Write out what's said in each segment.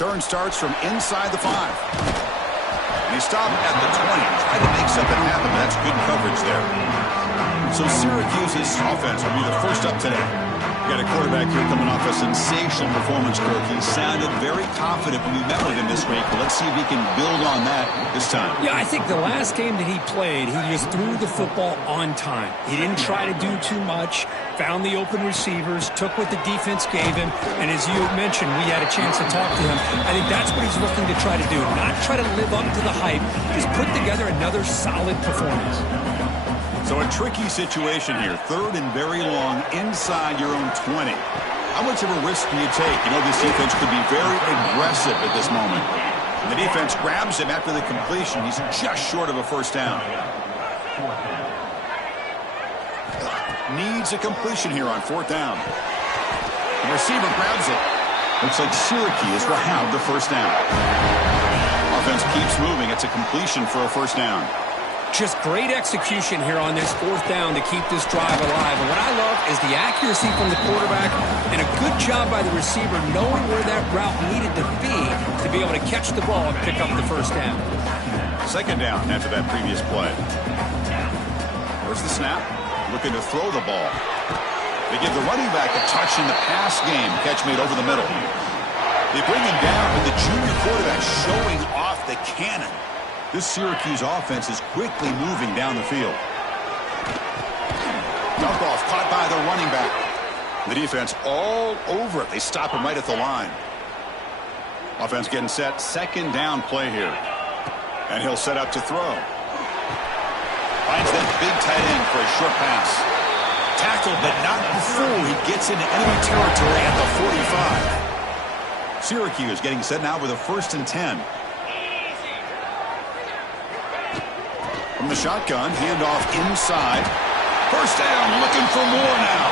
Return starts from inside the 5. And he stopped at the 20. Tried to make something happen, but that's good coverage there. So Syracuse's offense will be the first up today. We got a quarterback here coming off a sensational performance, Kirk. He sounded very confident when we met with him this week. But let's see if he can build on that this time. Yeah, I think the last game that he played, he just threw the football on time. He didn't try to do too much, found the open receivers, took what the defense gave him, and as you mentioned, we had a chance to talk to him. I think that's what he's looking to try to do, not try to live up to the hype, just put together another solid performance. So a tricky situation here. 3rd and very long inside your own 20. How much of a risk do you take? You know, this defense could be very aggressive at this moment. And the defense grabs him after the completion. He's just short of a first down. Needs a completion here on 4th down. The receiver grabs it. Looks like Syracuse will have the first down. Offense keeps moving. It's a completion for a first down. Just great execution here on this 4th down to keep this drive alive. And what I love is the accuracy from the quarterback and a good job by the receiver knowing where that route needed to be able to catch the ball and pick up the first down. 2nd down after that previous play. Where's the snap? Looking to throw the ball. They give the running back a touch in the pass game. Catch made over the middle. They bring him down, but the junior quarterback showing off the cannon. This Syracuse offense is quickly moving down the field. Dump off caught by the running back. The defense all over it. They stop him right at the line. Offense getting set. 2nd down play here. And he'll set up to throw. Finds that big tight end for a short pass. Tackled, but not before he gets into enemy territory at the 45. Syracuse getting set now with a 1st and 10. From the shotgun, handoff inside. First down, looking for more now.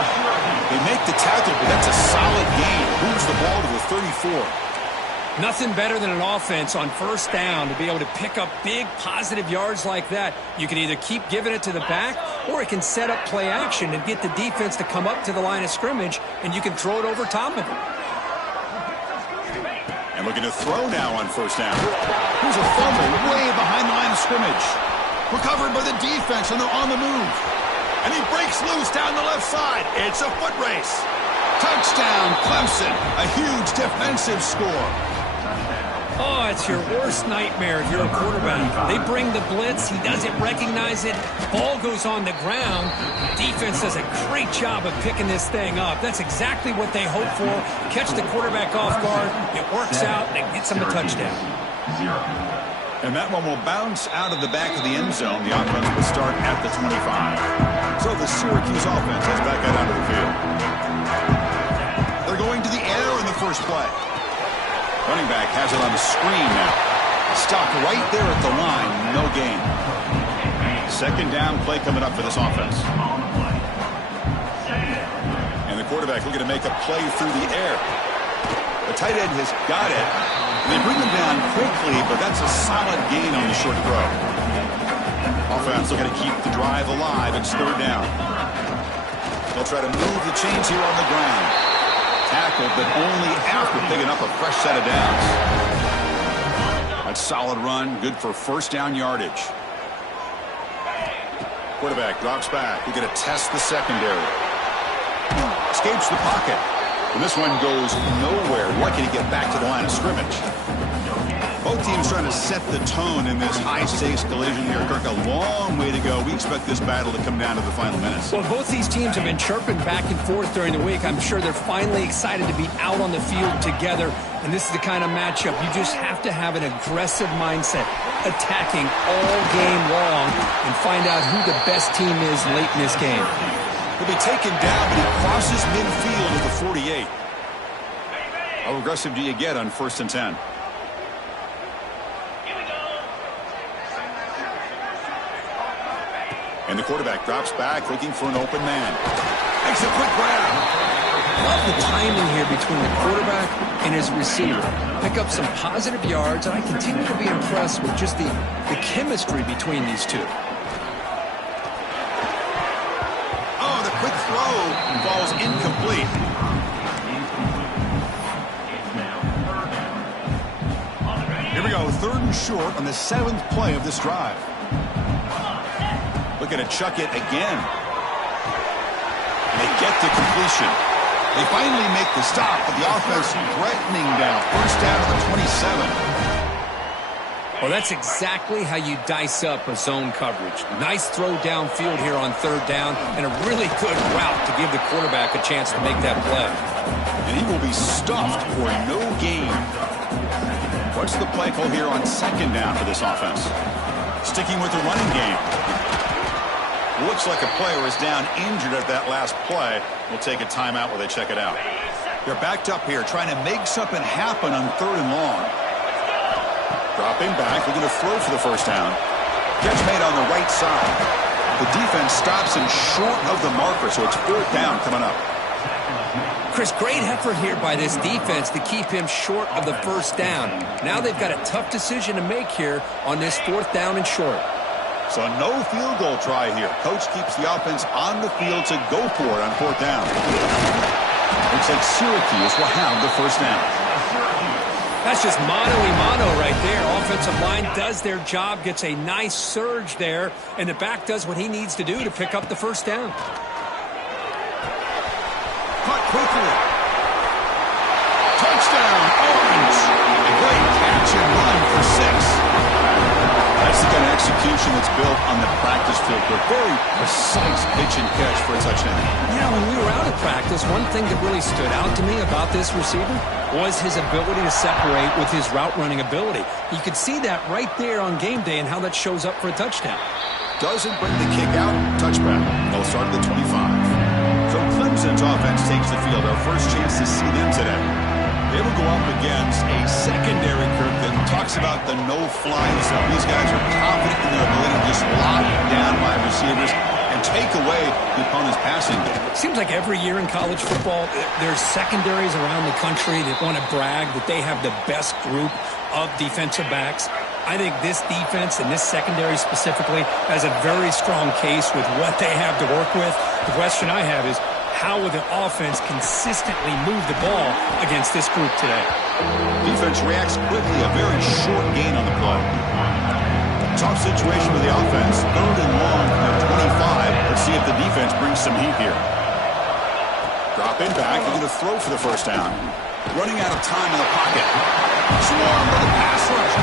They make the tackle, but that's a solid gain. Moves the ball to the 34. Nothing better than an offense on 1st down to be able to pick up big positive yards like that. You can either keep giving it to the back, or it can set up play action and get the defense to come up to the line of scrimmage, and you can throw it over top of them. And looking to throw now on 1st down. Here's a fumble way behind the line of scrimmage. Recovered by the defense, and they're on the move. And he breaks loose down the left side. It's a foot race. Touchdown, Clemson. A huge defensive score. Oh, it's your worst nightmare if you're a quarterback. They bring the blitz. He doesn't recognize it. Ball goes on the ground. Defense does a great job of picking this thing up. That's exactly what they hope for. Catch the quarterback off guard. It works out, and it gets him a touchdown. And that one will bounce out of the back of the end zone. The offense will start at the 25. So the Syracuse offense is back out onto the field. They're going to the air in the first play. Running back has it on the screen now. Stopped right there at the line. No gain. 2nd down play coming up for this offense. And the quarterback looking to make a play through the air. The tight end has got it. They bring him down quickly, but that's a solid gain on the short throw. Offense looking to keep the drive alive. It's 3rd down. They'll try to move the chains here on the ground. Tackled, but only after picking up a fresh set of downs. That's solid run. Good for 1st down yardage. Quarterback drops back. We're going to test the secondary. Escapes the pocket. And this one goes nowhere. Lucky to get back to the line of scrimmage. Both teams trying to set the tone in this high-stakes collision here. Kirk, a long way to go. We expect this battle to come down to the final minutes. Well, both these teams have been chirping back and forth during the week. I'm sure they're finally excited to be out on the field together. And this is the kind of matchup you just have to have an aggressive mindset, attacking all game long, and find out who the best team is late in this game. He'll be taken down, but he crosses midfield at the 48. How aggressive do you get on 1st and 10? And the quarterback drops back, looking for an open man. Makes a quick grab. Love the timing here between the quarterback and his receiver. Pick up some positive yards, and I continue to be impressed with just the chemistry between these two. Oh, the quick throw falls incomplete. short on the 7th play of this drive. Looking to chuck it again. And they get to completion. They finally make the stop, but the offense threatening down. First down to the 27. Well, that's exactly how you dice up a zone coverage. Nice throw downfield here on 3rd down, and a really good route to give the quarterback a chance to make that play. And he will be stuffed for no gain. What's the play call here on 2nd down for this offense? Sticking with the running game. Looks like a player is down injured at that last play. We'll take a timeout while they check it out. They're backed up here trying to make something happen on 3rd and long. Dropping back, looking to throw for the first down. Catch made on the right side. The defense stops him short of the marker, so it's 4th down coming up. Chris, great effort here by this defense to keep him short of the first down. Now they've got a tough decision to make here on this 4th down and short. So no field goal try here. Coach keeps the offense on the field to go for it on 4th down. Looks like Syracuse will have the first down. That's just mano-a-mano right there. Offensive line does their job, gets a nice surge there, and the back does what he needs to do to pick up the first down. Caught quickly. Touchdown, Orange. A great catch and run for 6. That's the kind of execution that's built on the practice field. A very precise pitch and catch for a touchdown. Yeah, when we were out at practice, one thing that really stood out to me about this receiver was his ability to separate with his route running ability. You could see that right there on game day and how that shows up for a touchdown. Doesn't bring the kick out. Touchback. They'll start at the 25. So Clemson's offense takes the field. Our first chance to see them today. They will go up against a secondary group that talks about the no-fly zone. These guys are confident in their ability to just lock down wide receivers and take away the opponent's passing game. Seems like every year in college football, there's secondaries around the country that want to brag that they have the best group of defensive backs. I think this defense and this secondary specifically has a very strong case with what they have to work with. The question I have is, how will the offense consistently move the ball against this group today? Defense reacts quickly, a very short gain on the play. Tough situation for the offense. 3rd and long from their 25. Let's see if the defense brings some heat here. Dropping back, looking to throw for the first down. Running out of time in the pocket. Swarmed by the pass rush.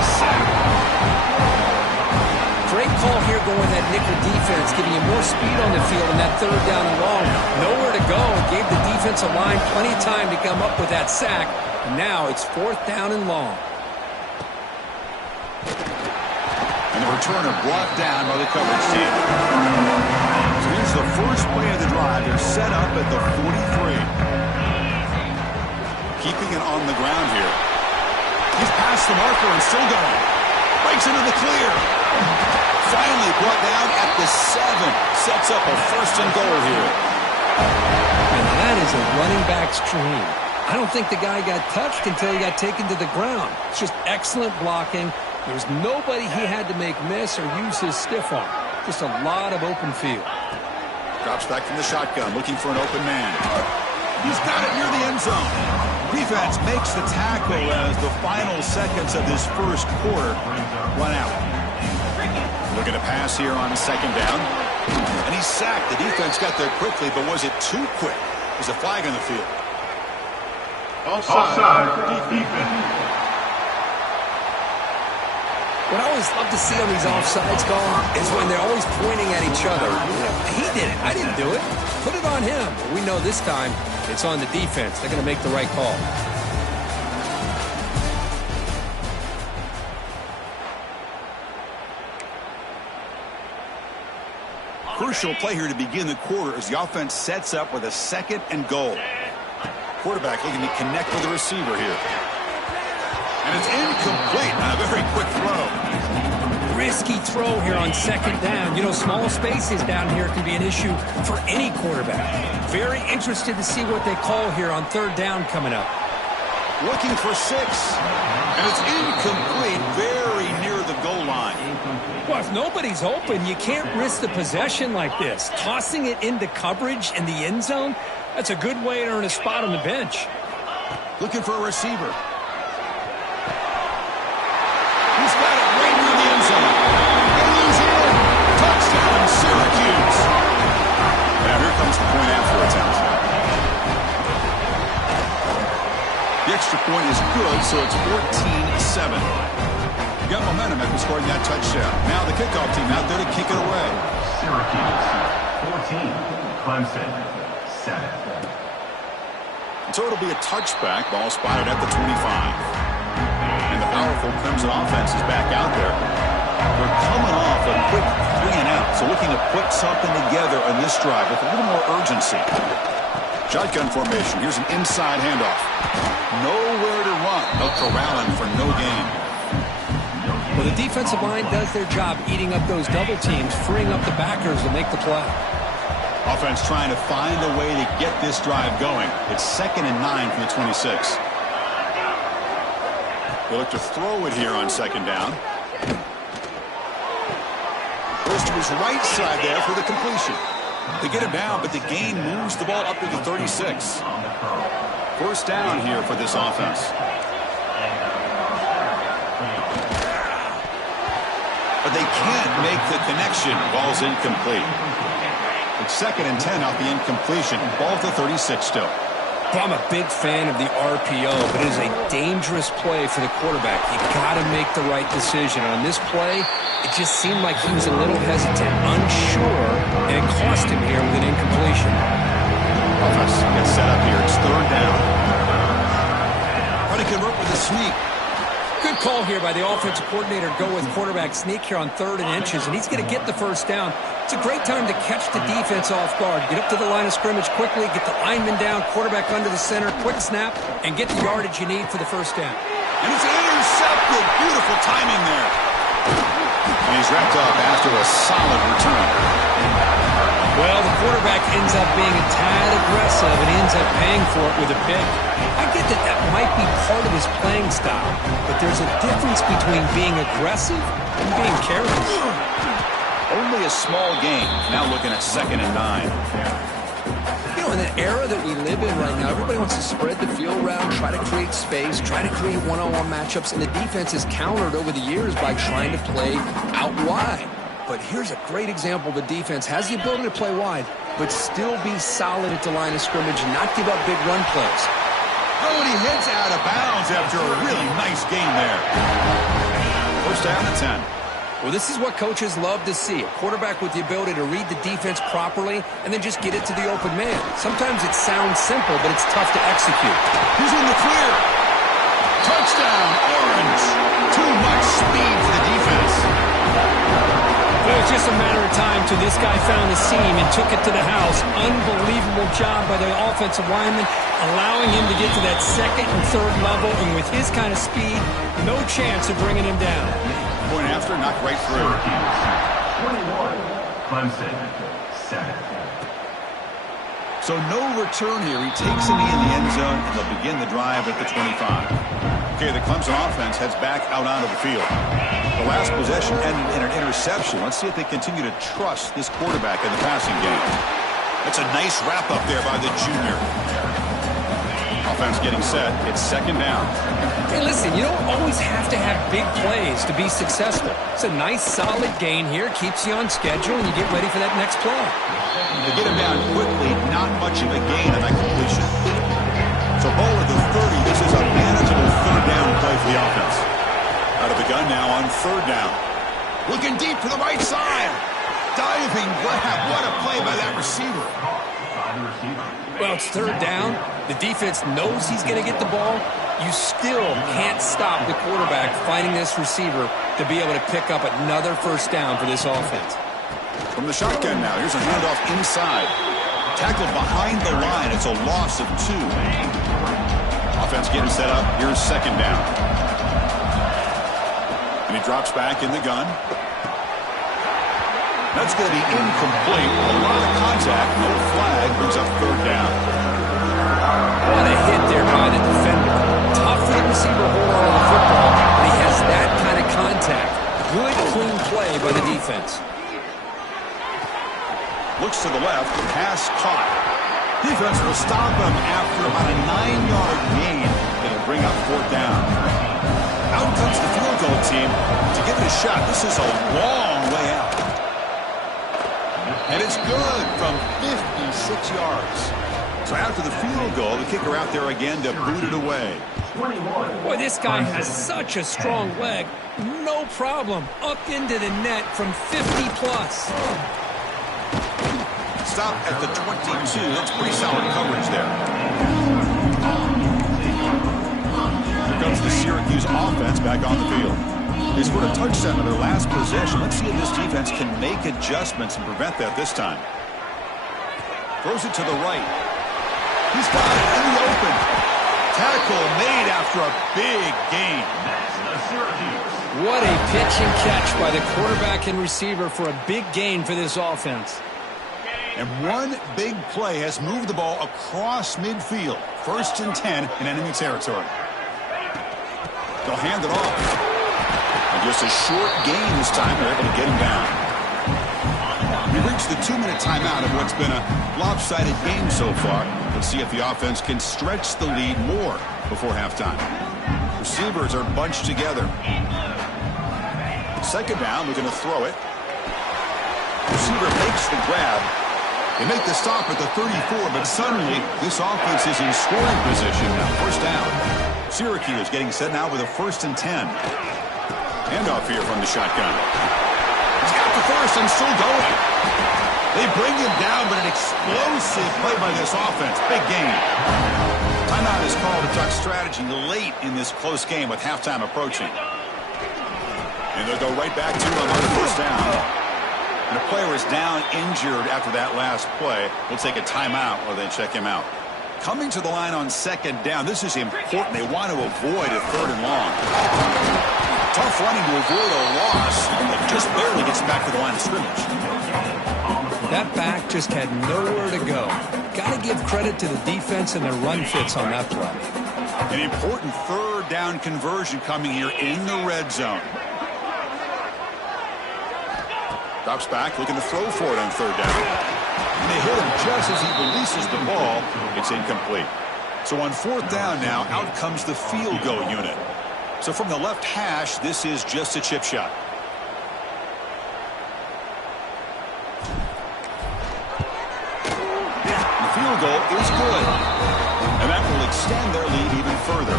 Great call here going that nickel defense, giving you more speed on the field in that 3rd down and long. Nowhere to go. Gave the defensive line plenty of time to come up with that sack. And now it's 4th down and long. And the returner brought down by the coverage team. So here's the first play of the drive. They're set up at the 43. Keeping it on the ground here. He's past the marker and still going. Breaks into the clear. Finally brought down at the 7. Sets up a 1st and goal here. And that is a running back's dream. I don't think the guy got touched until he got taken to the ground. It's just excellent blocking. There's nobody he had to make miss or use his stiff arm. Just a lot of open field. Drops back from the shotgun, looking for an open man. He's got it near the end zone. Defense makes the tackle as the final seconds of this first quarter run out. Looking to pass here on 2nd down. And he's sacked. The defense got there quickly, but was it too quick? There's a flag on the field. Offside for defense. What I always love to see on these offsides calls is when they're always pointing at each other. He did it. I didn't do it. Put it on him. But we know this time it's on the defense. They're going to make the right call. Crucial play here to begin the quarter as the offense sets up with a 2nd and goal. Quarterback looking to connect with the receiver here. And it's incomplete on a very quick throw. Risky throw here on 2nd down. You know, small spaces down here can be an issue for any quarterback. Very interested to see what they call here on 3rd down coming up. Looking for 6. And it's incomplete, very near the goal line. Well, if nobody's open, you can't risk the possession like this. Tossing it into coverage in the end zone, that's a good way to earn a spot on the bench. Looking for a receiver. He's got it two-point attempt. The extra point is good, so it's 14-7. You got momentum after scoring that touchdown. Now the kickoff team out there to kick it away. Syracuse 14, Clemson 7. So it'll be a touchback. Ball spotted at the 25. And the powerful Clemson offense is back out there. They're coming off a quick 3-and-out, so looking to put something together on this drive with a little more urgency. Shotgun formation. Here's an inside handoff. Nowhere to run. They'll corral him for no gain. Well, the defensive line does their job eating up those double teams, freeing up the backers to make the play. Offense trying to find a way to get this drive going. It's 2nd and 9 from the 26. They look to throw it here on 2nd down. Goes to his right side there for the completion. They get him down, but the gain moves the ball up to the 36. First down here for this offense. But they can't make the connection. Ball's incomplete. It's 2nd and 10 off the incompletion. Ball at the 36 still. Well, I'm a big fan of the RPO, but it is a dangerous play for the quarterback. You got to make the right decision. On this play, it just seemed like he was a little hesitant, unsure, and it cost him here with an incompletion. Offense gets set up here. It's 3rd down. Try to convert with a sneak. Good call here by the offensive coordinator. Go with quarterback sneak here on 3rd and inches, and he's going to get the first down. It's a great time to catch the defense off guard. Get up to the line of scrimmage quickly, get the lineman down, quarterback under the center, quick snap, and get the yardage you need for the first down. And it's intercepted. Beautiful timing there. And he's wrapped up after a solid return. Well, the quarterback ends up being a tad aggressive and ends up paying for it with a pick. I get that that might be part of his playing style, but there's a difference between being aggressive and being careless. Only a small gain. Now looking at 2nd and 9. You know, in the era that we live in right now, everybody wants to spread the field around, try to create space, try to create one-on-one matchups, and the defense has countered over the years by trying to play out wide. But here's a great example. The defense has the ability to play wide, but still be solid at the line of scrimmage and not give up big run plays. Oh, and he hits out of bounds after a really nice gain there. First down and 10. Well, this is what coaches love to see. A quarterback with the ability to read the defense properly and then just get it to the open man. Sometimes it sounds simple, but it's tough to execute. He's in the clear. Touchdown, Orange. Too much speed for the defense. Well, it's just a matter of time till this guy found the seam and took it to the house. Unbelievable job by the offensive lineman, allowing him to get to that 2nd and 3rd level, and with his kind of speed, no chance of bringing him down. Point after, knocked right through. 21, Clemson 7. So no return here. He takes a knee in the end zone, and they'll begin the drive at the 25. Okay, the Clemson offense heads back out onto the field. The last possession ended in an interception. Let's see if they continue to trust this quarterback in the passing game. That's a nice wrap-up there by the junior. Offense getting set. It's 2nd down. Hey, listen, you don't always have to have big plays to be successful. It's a nice, solid gain here. Keeps you on schedule, and you get ready for that next play. They get him down quickly. Not much of a gain on that completion. So ball at the 30. This is a manageable 3rd down play for the offense. Out of the gun now on 3rd down. Looking deep to the right side. Diving grab. What a play by that receiver. Well, it's 3rd down. The defense knows he's going to get the ball. You still can't stop the quarterback finding this receiver to be able to pick up another first down for this offense. From the shotgun now, here's a handoff inside. Tackled behind the line. It's a loss of 2. Offense getting set up. Here's 2nd down. And he drops back in the gun. That's going to be incomplete. A lot of contact. No flag. Brings up 3rd down. What a hit there by the defender. Tough for the receiver to hold on to the football, but he has that kind of contact. Good, clean play by the defense. Looks to the left. Pass caught. Defense will stop him after about a 9-yard gain. It'll bring up 4th down. Out comes the field goal team to give it a shot. This is a long way out. And it's good from 56 yards. So after the field goal, the kicker out there again to boot it away. Boy, this guy has such a strong leg. No problem. Up into the net from 50-plus. Stop at the 22. That's pretty solid coverage there. Here comes the Syracuse offense back on the field. They scored a touchdown on their last possession. Let's see if this defense can make adjustments and prevent that this time. Throws it to the right. He's got it in the open. Tackle made after a big gain. What a pitch and catch by the quarterback and receiver for a big gain for this offense. And one big play has moved the ball across midfield. 1st and 10 in enemy territory. They'll hand it off. And just a short gain this time. They're able to get him down. We reached the 2-minute timeout of what's been a lopsided game so far. Let's see if the offense can stretch the lead more before halftime. Receivers are bunched together. 2nd down, looking to throw it. Receiver makes the grab. They make the stop at the 34, but suddenly this offense is in scoring position now. 1st down. Syracuse getting set now with a 1st and 10. Handoff here from the shotgun. He's got the first and still going. They bring him down, but an explosive play by this offense. Big gain. Timeout is called to talk strategy late in this close game with halftime approaching. And they'll go right back to him on the 1st down. And the player is down injured after that last play. We'll take a timeout while they check him out. Coming to the line on 2nd down. This is important. They want to avoid a 3rd and long. Tough running to avoid a loss. It just barely gets back to the line of scrimmage. That back just had nowhere to go. Got to give credit to the defense and their run fits on that play. An important 3rd down conversion coming here in the red zone. Drops back, looking to throw for it on 3rd down. And they hit him just as he releases the ball. It's incomplete. So on 4th down now, out comes the field goal unit. So from the left hash, this is just a chip shot. The field goal is good. And that will extend their lead even further.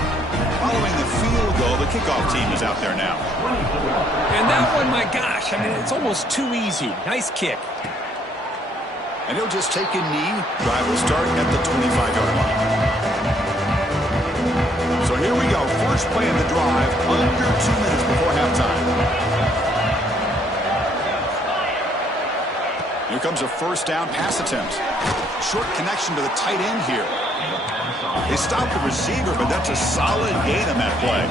Following the field goal, the kickoff team is out there now. And that one, my gosh, I mean, it's almost too easy. Nice kick. And he'll just take a knee. Drive will start at the 25-yard line. So here we go. First play of the drive, under 2 minutes before halftime. Here comes a 1st down pass attempt. Short connection to the tight end here. They stop the receiver, but that's a solid gain on that play.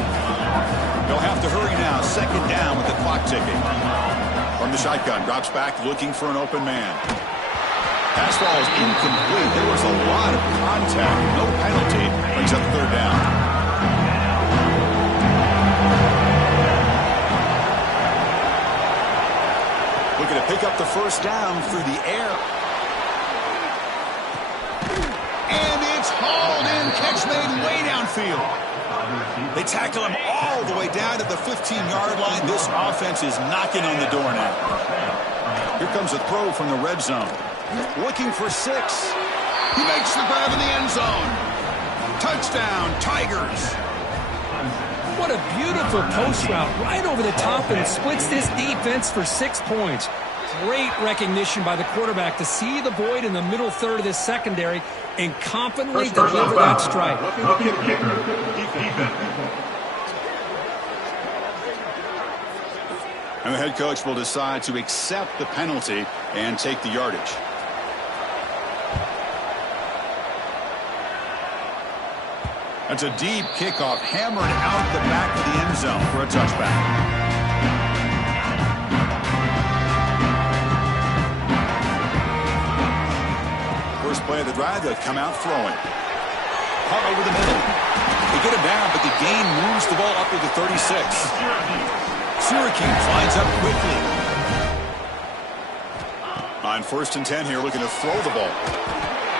They'll have to hurry now. 2nd down with the clock ticking. From the shotgun, drops back looking for an open man. Pass ball is incomplete. There was a lot of contact. No penalty. Brings up 3rd down. Looking to pick up the 1st down through the air. And it's hauled in. Catch made way downfield. They tackle him all the way down to the 15-yard line. This offense is knocking on the door now. Here comes a throw from the red zone. Looking for 6. He makes the grab in the end zone. Touchdown, Tigers. What a beautiful post route right over the top, and it splits this defense for 6 points. Great recognition by the quarterback to see the void in the middle 3rd of this secondary and confidently deliver that strike. And the head coach will decide to accept the penalty and take the yardage. That's a deep kickoff, hammered out the back of the end zone for a touchback. First play of the drive, they'll come out throwing. Caught over the middle. They get him down, but the gain moves the ball up to the 36. Syracuse lines up quickly. On 1st and 10 here, looking to throw the ball.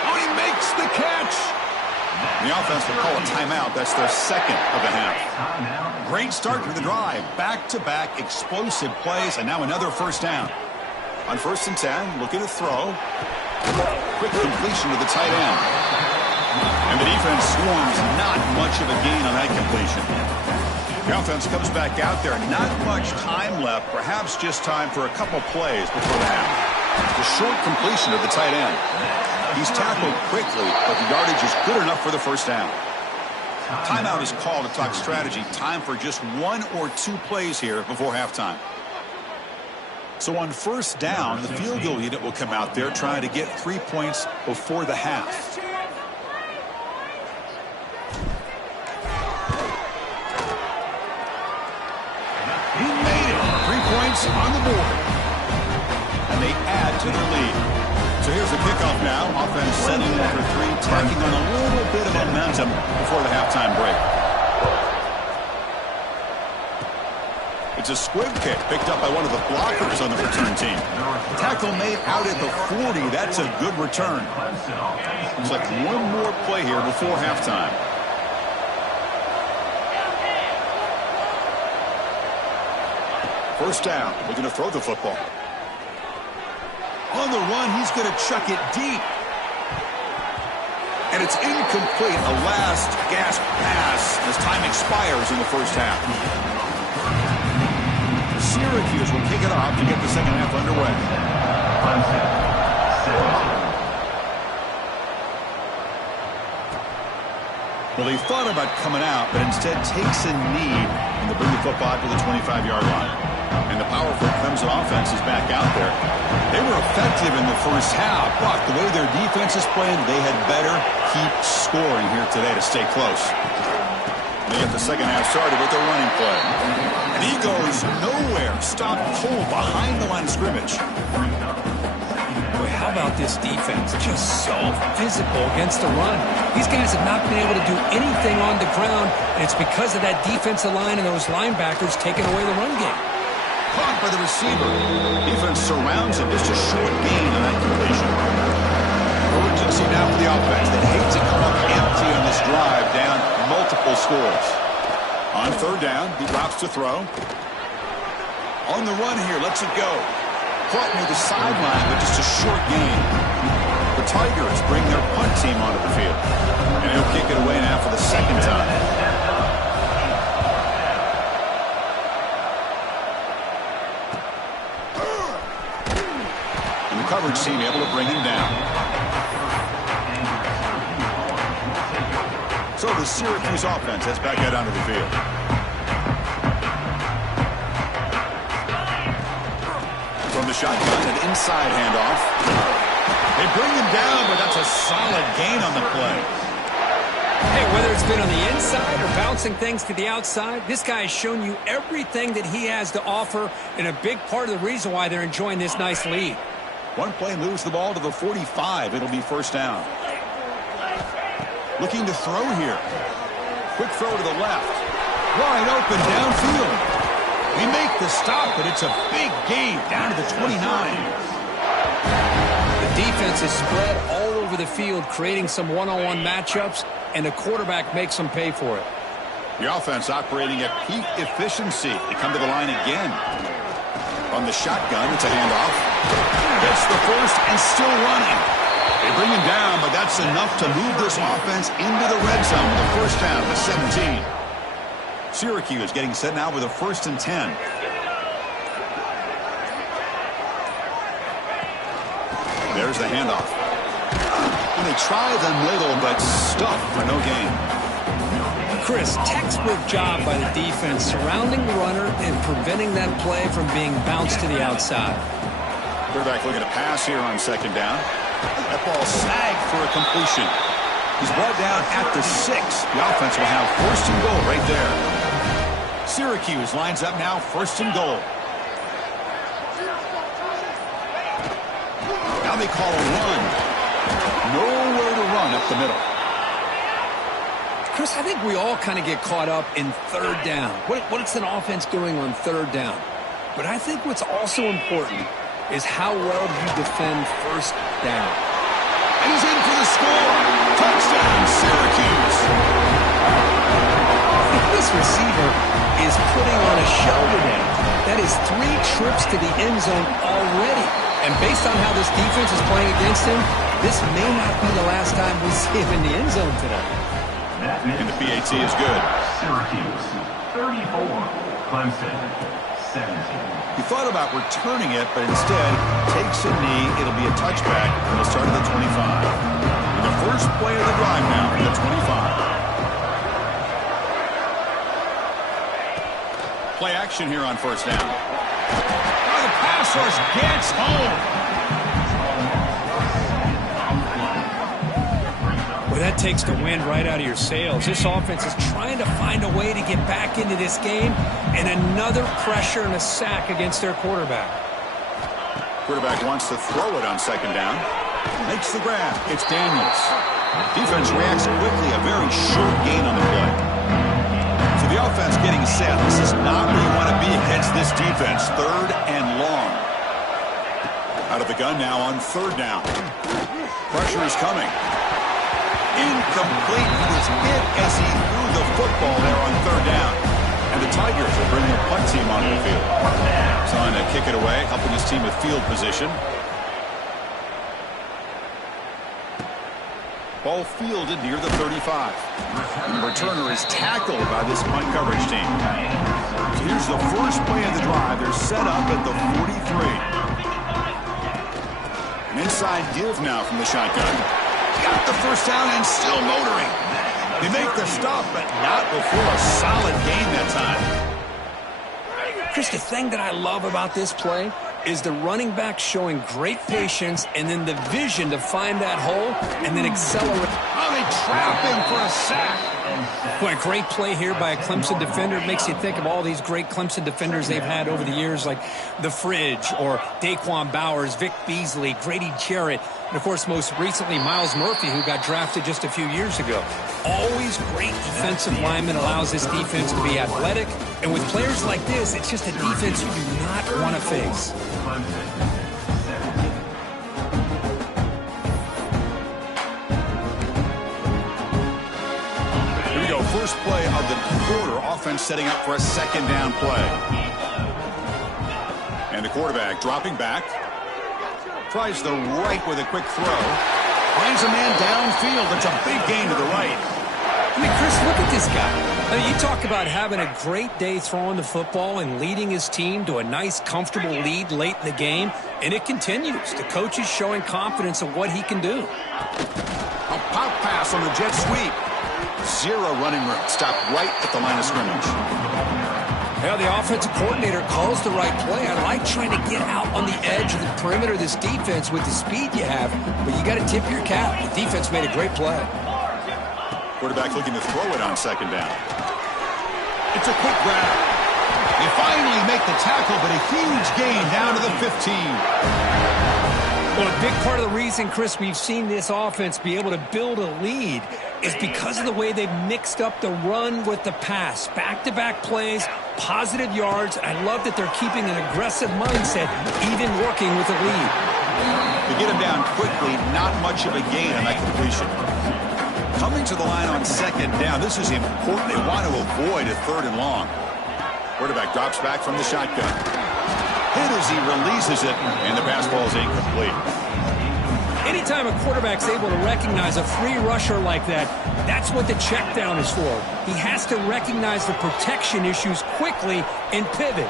Oh, he makes the catch. The offense will call a timeout. That's their 2nd of the half. Great start to the drive. Back-to-back explosive plays, and now another 1st down. On 1st and 10, looking to throw. Quick completion to the tight end. And the defense swarms, not much of a gain on that completion. The offense comes back out there. Not much time left. Perhaps just time for a couple plays before the half. The short completion of the tight end. He's tackled quickly, but the yardage is good enough for the first down. Timeout is called to talk strategy. Time for just 1 or 2 plays here before halftime. So on 1st down, the field goal unit will come out there trying to get 3 points before the half. He made it. 3 points on the board. And they add to their lead. So here's the kickoff now. Offense settling in for 3, tacking on a little bit of momentum before the halftime break. It's a squib kick picked up by one of the blockers on the return team. Tackle made out at the 40. That's a good return. Looks like one more play here before halftime. First down. We're going to throw the football. On the run, he's going to chuck it deep. And it's incomplete. A last gasp pass as time expires in the first half. Syracuse will kick it off to get the second half underway. Well, he thought about coming out, but instead takes a knee and they bring the football to the 25-yard line. And the powerful Clemson offense is back out there. They were effective in the first half, but the way their defense is playing, they had better keep scoring here today to stay close. They get the second half started with their running play. And he goes nowhere. Stopped cold behind the line of scrimmage. Boy, how about this defense? Just so physical against the run. These guys have not been able to do anything on the ground, and it's because of that defensive line and those linebackers taking away the run game. Caught by the receiver. Defense surrounds him. Just a short gain on that completion. Urgency now for the offense. They hate to come up empty on this drive, down multiple scores. On 3rd down, he drops to throw. On the run here, lets it go. Caught near the sideline, but just a short gain. The Tigers bring their punt team onto the field. And he'll kick it away now for the 2nd time. And the coverage team able to bring him down. So the Syracuse offense heads back out onto the field. From the shotgun, an inside handoff. They bring him down, but that's a solid gain on the play. Hey, whether it's been on the inside or bouncing things to the outside, this guy has shown you everything that he has to offer, and a big part of the reason why they're enjoying this nice lead. One play moves the ball to the 45. It'll be 1st down. Looking to throw here. Quick throw to the left. Wide open downfield. They make the stop, but it's a big gain down to the 29. The defense is spread all over the field, creating some one-on-one matchups, and the quarterback makes them pay for it. The offense operating at peak efficiency. They come to the line again. On the shotgun, it's a handoff. Gets the first and still running. They bring him down, but that's enough to move this offense into the red zone with the first down to 17. Syracuse getting set now with a 1st and 10. There's the handoff. And they try the middle, but stuff for no gain. Chris, textbook job by the defense surrounding the runner and preventing that play from being bounced to the outside. Quarterback looking to pass here on 2nd down. That ball snagged for a completion. He's brought down at the 6. The offense will have 1st and goal right there. Syracuse lines up now, 1st and goal. Now they call a run. Nowhere to run up the middle. Chris, I think we all kind of get caught up in 3rd down. What's an offense doing on 3rd down? But I think what's also important is how well you defend 1st down. And he's in for the score. Touchdown, Syracuse. This receiver is putting on a show today. That is 3 trips to the end zone already. And based on how this defense is playing against him, this may not be the last time we see him in the end zone today. And the PAT is good. Syracuse, 34. Clemson, 17. He thought about returning it, but instead takes a knee. It'll be a touchback, and he'll start at the 25. And the first play of the drive now at the 25. Play action here on first down. Oh, the pass rush gets home. Well, that takes the wind right out of your sails. This offense is trying to find a way to get back into this game, and another pressure and a sack against their quarterback. Quarterback wants to throw it on second down. Makes the grab. It's Daniels. Defense reacts quickly. A very short gain on the play. So the offense getting set. This is not where you want to be against this defense. Third and long. Out of the gun now on third down. Pressure is coming. Incomplete. He was hit as he threw the football there on third down. And the Tigers will bring their punt team onto the field. Trying to kick it away, helping his team with field position. Ball fielded near the 35. And the returner is tackled by this punt coverage team. So here's the first play of the drive. They're set up at the 43. An inside give now from the shotgun. Got the first down and still motoring. They make the stop, but not before a solid gain that time. Chris, the thing that I love about this play is the running back showing great patience and then the vision to find that hole and then accelerate. Oh, they trap him for a sack. Boy, a great play here by a Clemson defender. It makes you think of all these great Clemson defenders they've had over the years, like the Fridge or Daquan Bowers, Vic Beasley, Grady Jarrett, and, of course, most recently, Miles Murphy, who got drafted just a few years ago. Always great defensive lineman, allows this defense to be athletic. And with players like this, it's just a defense you do not want to face. Here we go. First play of the quarter. Offense setting up for a second down play. And the quarterback dropping back. Tries the right with a quick throw. Finds a man downfield. It's a big gain to the right. I mean, Chris, look at this guy. I mean, you talk about having a great day throwing the football and leading his team to a nice, comfortable lead late in the game, and it continues. The coach is showing confidence of what he can do. A pop pass on the jet sweep. Zero running room. Stopped right at the line of scrimmage. Yeah, the offensive coordinator calls the right play. I like trying to get out on the edge of the perimeter of this defense with the speed you have, but you got to tip your cap. The defense made a great play. Quarterback looking to throw it on second down. It's a quick grab. They finally make the tackle, but a huge gain down to the 15. Well, a big part of the reason, Chris, we've seen this offense be able to build a lead is because of the way they've mixed up the run with the pass. Back-to-back plays, positive yards. I love that they're keeping an aggressive mindset, even working with a lead. They get him down quickly, not much of a gain on that completion. Coming to the line on second down, this is important. They want to avoid a third and long. Quarterback drops back from the shotgun. Hit as he releases it, and the pass ball is incomplete. Anytime a quarterback's able to recognize a free rusher like that, that's what the check down is for. He has to recognize the protection issues quickly and pivot.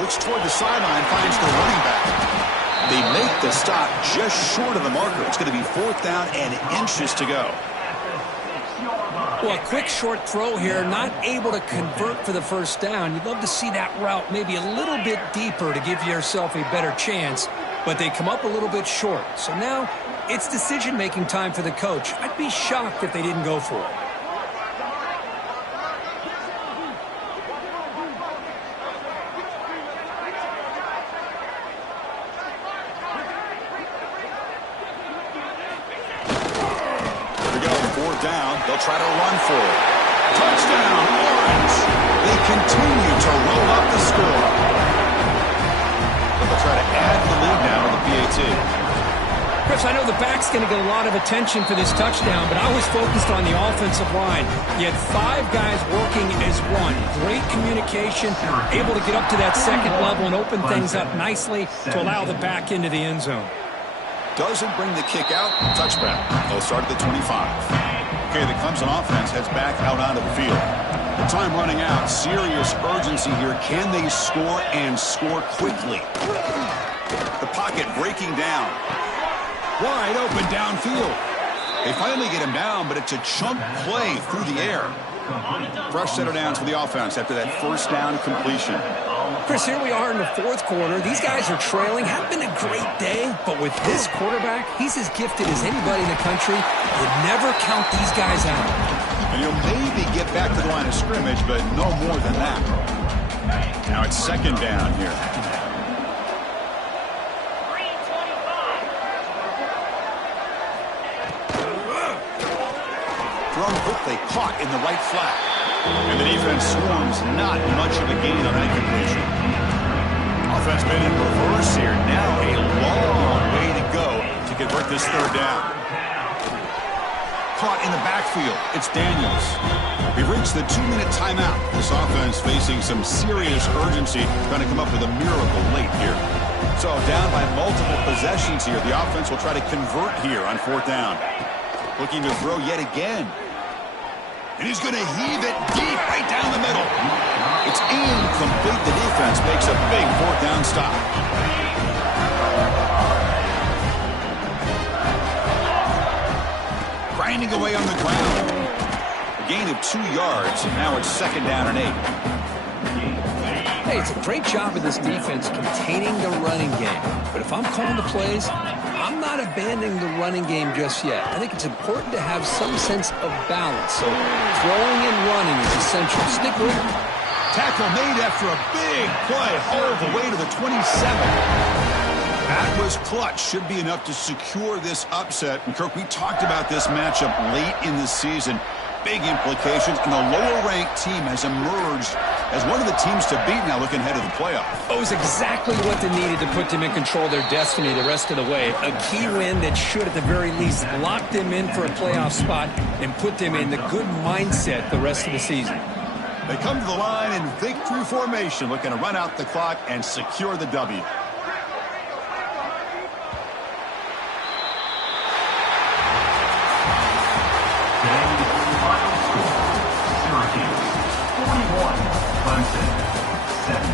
Looks toward the sideline, finds the running back. They make the stop just short of the marker. It's going to be fourth down and inches to go. Well, a quick short throw here, not able to convert for the first down. You'd love to see that route maybe a little bit deeper to give yourself a better chance, but they come up a little bit short. So now it's decision-making time for the coach. I'd be shocked if they didn't go for it. Down, they'll try to run for it. Touchdown, Orange. They continue to roll up the score. But they'll try to add the lead now to the PAT. Chris, I know the back's going to get a lot of attention for this touchdown, but I was focused on the offensive line. You had 5 guys working as one. Great communication, able to get up to that second level and open things up nicely to allow the back into the end zone. Doesn't bring the kick out. Touchback. They'll start at the 25. Okay, the Clemson offense heads back out onto the field. The time running out. Serious urgency here. Can they score and score quickly? The pocket breaking down. Wide open downfield. They finally get him down, but it's a chunk play through the air. Fresh set of downs for the offense after that first down completion. Chris, here we are in the 4th quarter. These guys are trailing. Haven't been a great day, but with this quarterback, he's as gifted as anybody in the country. You never count these guys out. And he'll maybe get back to the line of scrimmage, but no more than that. Now it's 2nd down here. Thrown quickly, caught in the right flat. And the defense swarms, not much of a gain on that completion. Offense been in reverse here. Now a long way to go to convert this 3rd down. Caught in the backfield. It's Daniels. We've reached the 2-minute timeout. This offense facing some serious urgency, trying to come up with a miracle late here. So down by multiple possessions here. The offense will try to convert here on 4th down. Looking to throw yet again. And he's going to heave it deep right down the middle. It's incomplete. The defense makes a big 4th down stop. Grinding away on the ground. A gain of 2 yards, and now it's 2nd down and 8. Hey, it's a great job of this defense containing the running game. But if I'm calling the plays, I'm not abandoning the running game just yet. I think it's important to have some sense of balance. So throwing and running is essential. Stick with it. Tackle made after a big play all the way to the 27. That was clutch. Should be enough to secure this upset. And Kirk, we talked about this matchup late in the season. Big implications, and the lower-ranked team has emerged as one of the teams to beat now looking ahead of the playoff. It was exactly what they needed to put them in control of their destiny the rest of the way. A key win that should, at the very least, lock them in for a playoff spot and put them in the good mindset the rest of the season. They come to the line in victory formation, looking to run out the clock and secure the W.